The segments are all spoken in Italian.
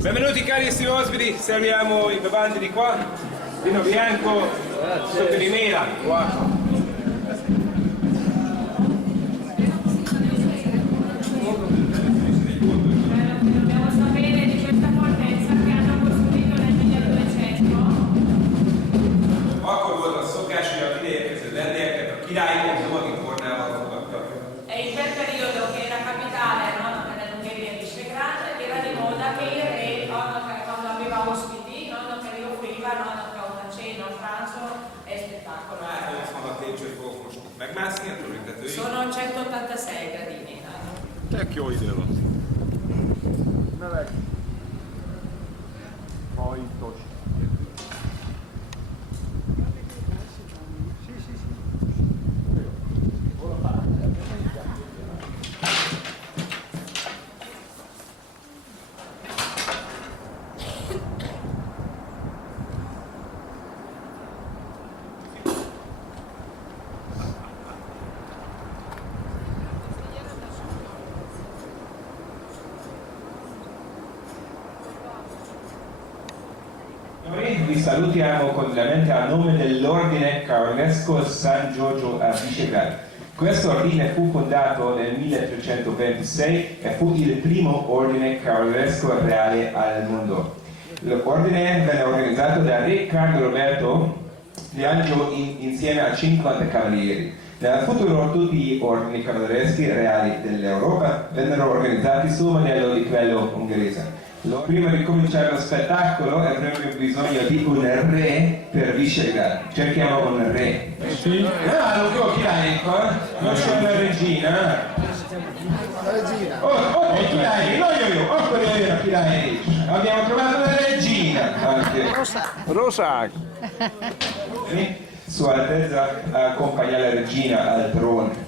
Benvenuti carissimi ospiti, serviamo i bevande di qua, vino bianco, zucchero di mela, qua. Dobbiamo sapere di questa fortezza che hanno costruito nel 1200. Akkor volt a szokás, hogy a vidékhez lennéket a királyok lovagit tornával fogadtak. E in quel periodo che la capitale, no, dell'Ungheria di Visegrad, era di moda che il re, quando aveva ospiti, che li offriva una cena, un pranzo e spettacolo. 86 lépcsőt fogok most megmászni, a törültetői. Sono 186 gradini. Tök jó idő van. Meleg. Hajtos. Noi vi salutiamo cordialmente a nome dell'Ordine Carolesco San Giorgio a Visegrad. Questo ordine fu fondato nel 1326 e fu il primo ordine carolesco reale al mondo. L'ordine venne organizzato da Re Carlo Roberto Viaggio insieme a 50 cavalieri. Nel futuro tutti gli ordini cavallereschi reali dell'Europa vennero organizzati sul modello di quello ungherese. Prima di cominciare lo spettacolo avremo bisogno di un re per Visegrad. Cerchiamo un re. Sì. Non so chi l'hai qua? Non c'è una regina. La regina. Chi l'hai? No, io. Chi l'hai? Abbiamo trovato una regina anche. Rosa! Sua Altezza accompagna la regina al trono.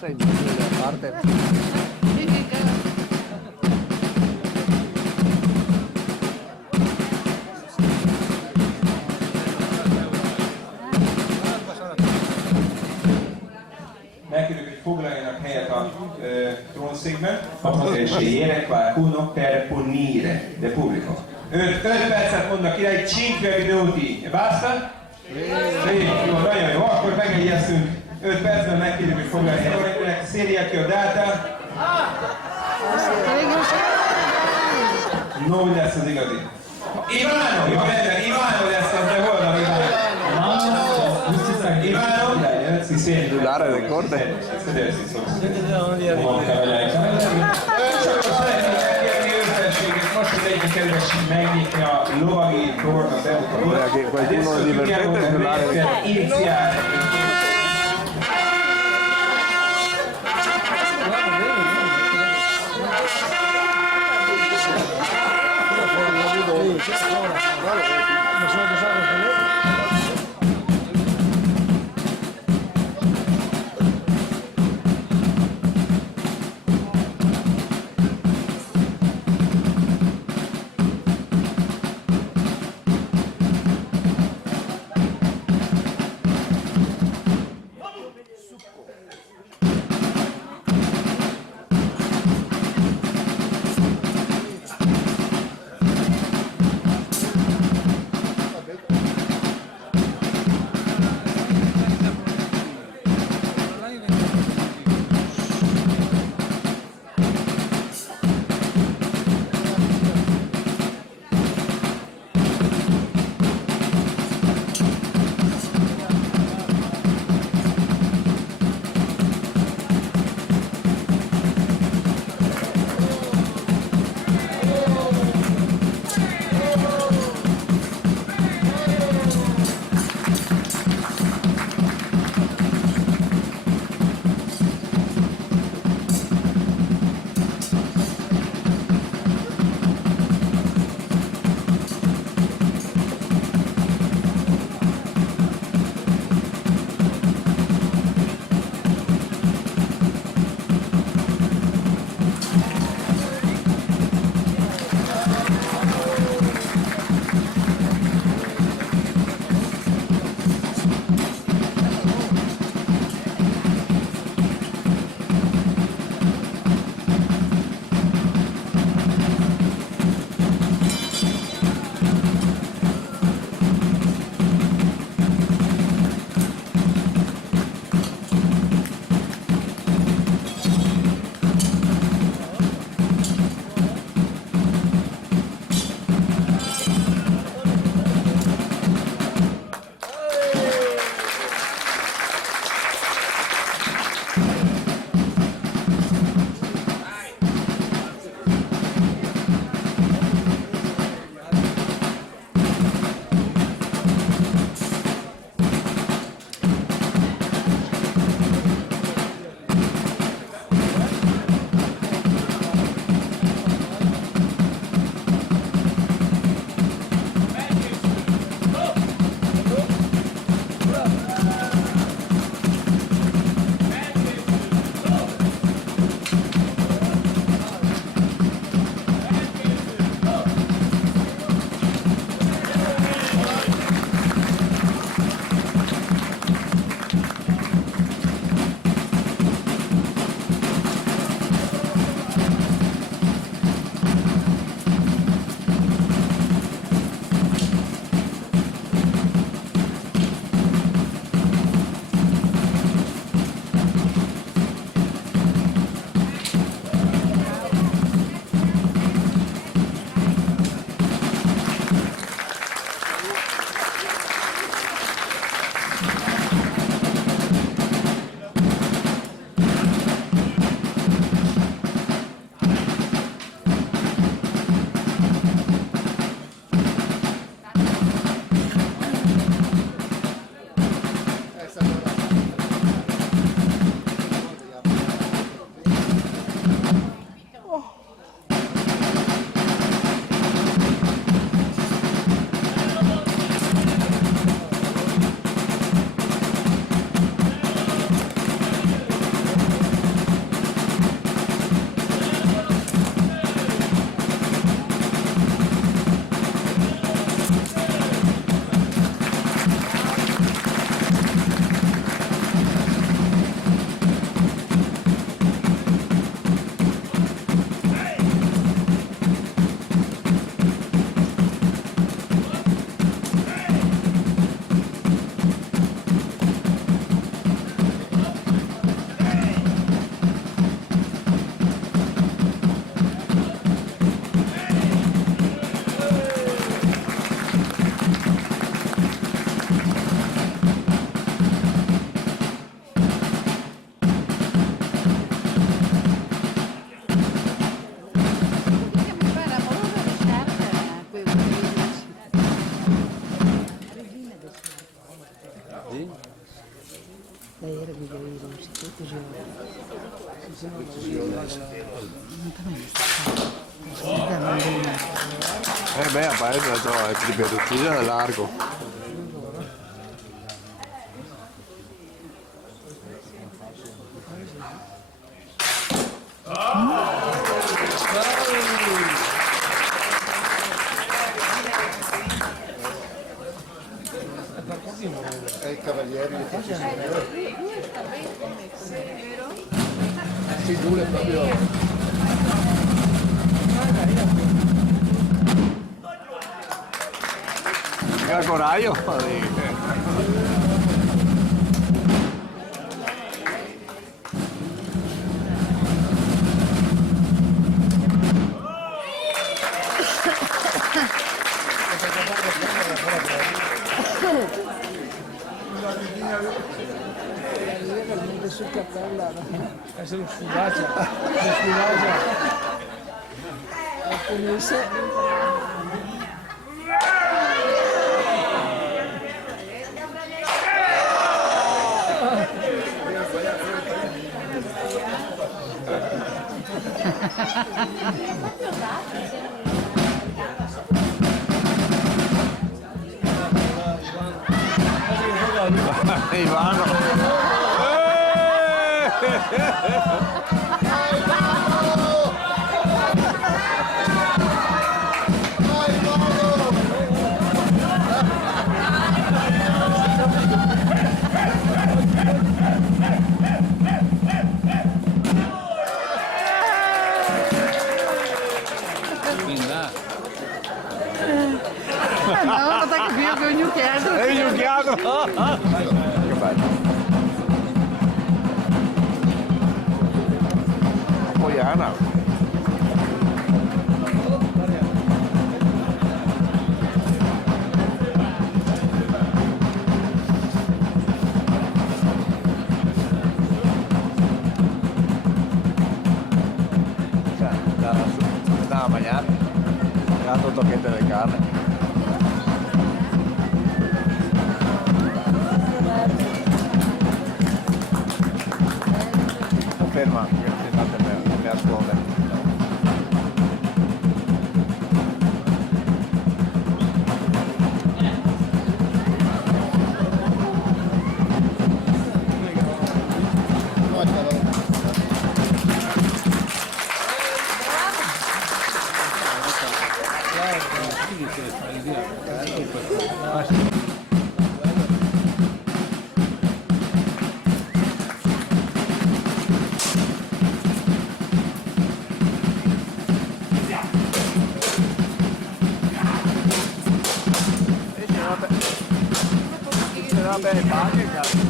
Sei a parte. Megkérjük, hogy foglaljanak helyet a trónszékben, és scegliere qualcuno per punire del pubblico. 5 percet mondnak király, 5 minuti. E basta? Sì, jó, nagyon jó, akkor megegyeztünk. 5 percben megkérjük, hogy foglaljanak helyet. Széria chiodata. Noi lesz az igazi. Ivano, va bene, Ivano lesz az, de hol van Ivano? Ivano? Si sente. Cellulare del corte. Sedersi, most az egyik kedves megnyitni a lovagi torna bemutató. Qualcuno divertente cellulare. Iniziare. Beh, appare è ripetuto da largo. E i cavalieri li faccio sapere. Sì, due proprio. Il coraggio. Su cappella, adesso lo sfilaccia. Ivano. No, tá que viu, eu não quero. È ingiucchiato. Che bello. Poi Anna. Andava a mangiare. Ha dato tocchette di carne. Ferma, che è andata a scuola. Va bene, paga, cazzo.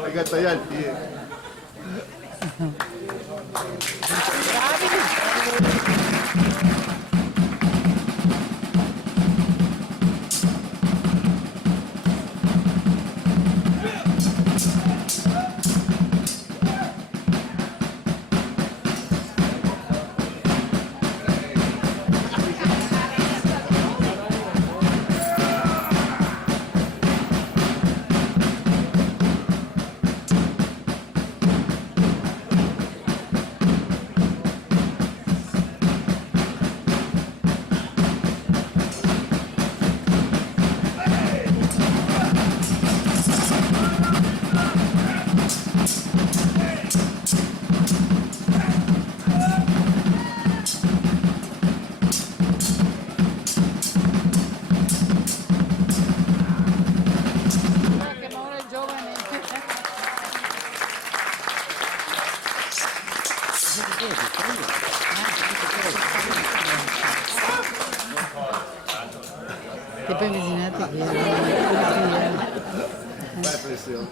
Hai che tagliare il piede. Che poi visinati che Vai pressione.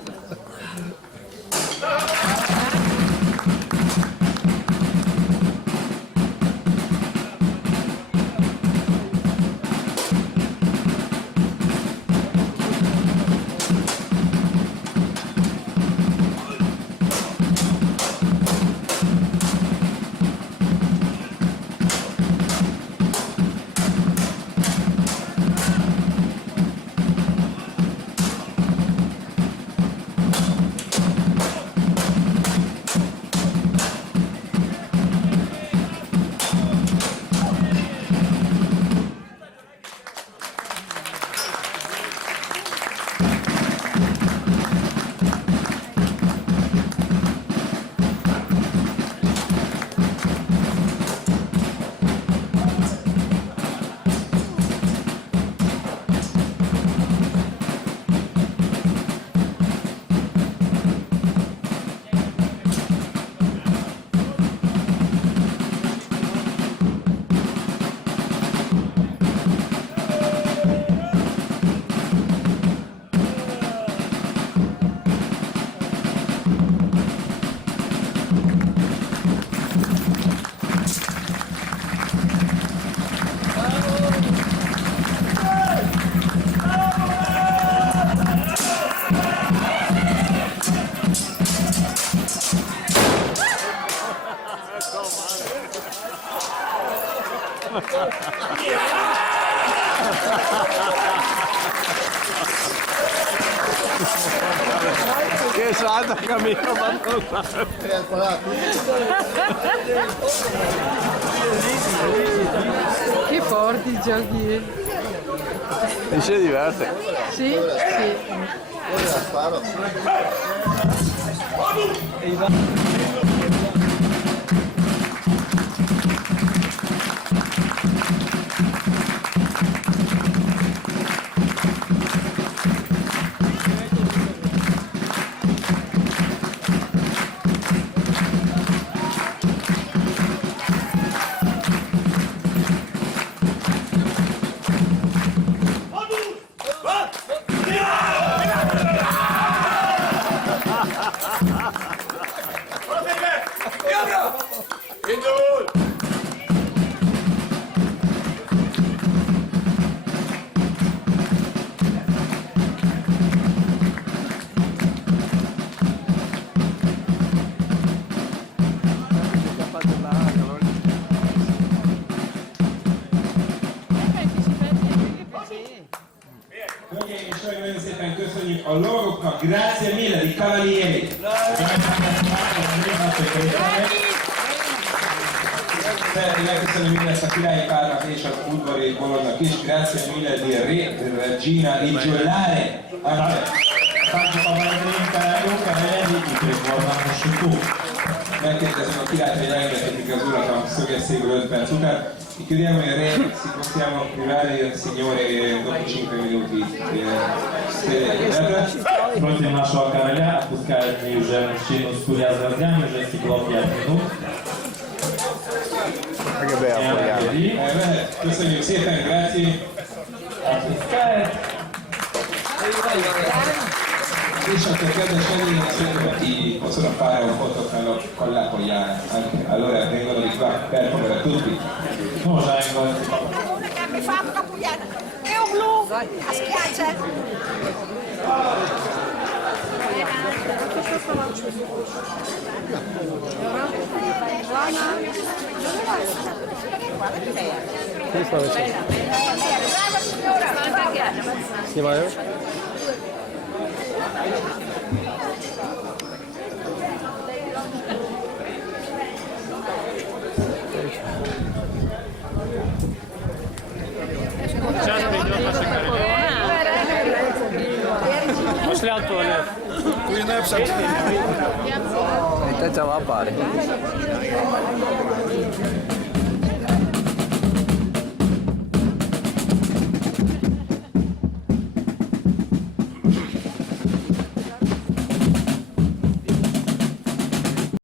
Che salta cammino abbandonato. È al palato. che forti i giochi. Mi si diverte. Sì, sì. Ora la sparo. Hölgyeim és uraim, nagyon szépen köszönjük a logoknak, grazie mille di cavalieri. Szeretném megköszönni mindezt a királyi párnak és az udvari bolondnak is, grazie mille di Regina di Giullare. Tanto papadrinka Luca Venedi, ricordiamoci tu. Megkérdezem a királyt, hogy elengedhetik az urat a szögeszékből 5 perc után. Chiudiamo il re, si possiamo privare il signore dopo 5 minuti. Просим нашего короля отпускать уже мужчину с куря с гвоздями, уже стекло 5 минут. Che bello, Köszönjük szépen, grazie. Отпускает. És akkor kedves vendégek, ti possono fare un foto con la pogliana. Allora vengono di qua per favore tutti. Уважаемый гость. Che mi fa una pugliana. È un blu, a schiaccia. Brava signora. Снимаю. Пошли в туалет. E te ce va pare.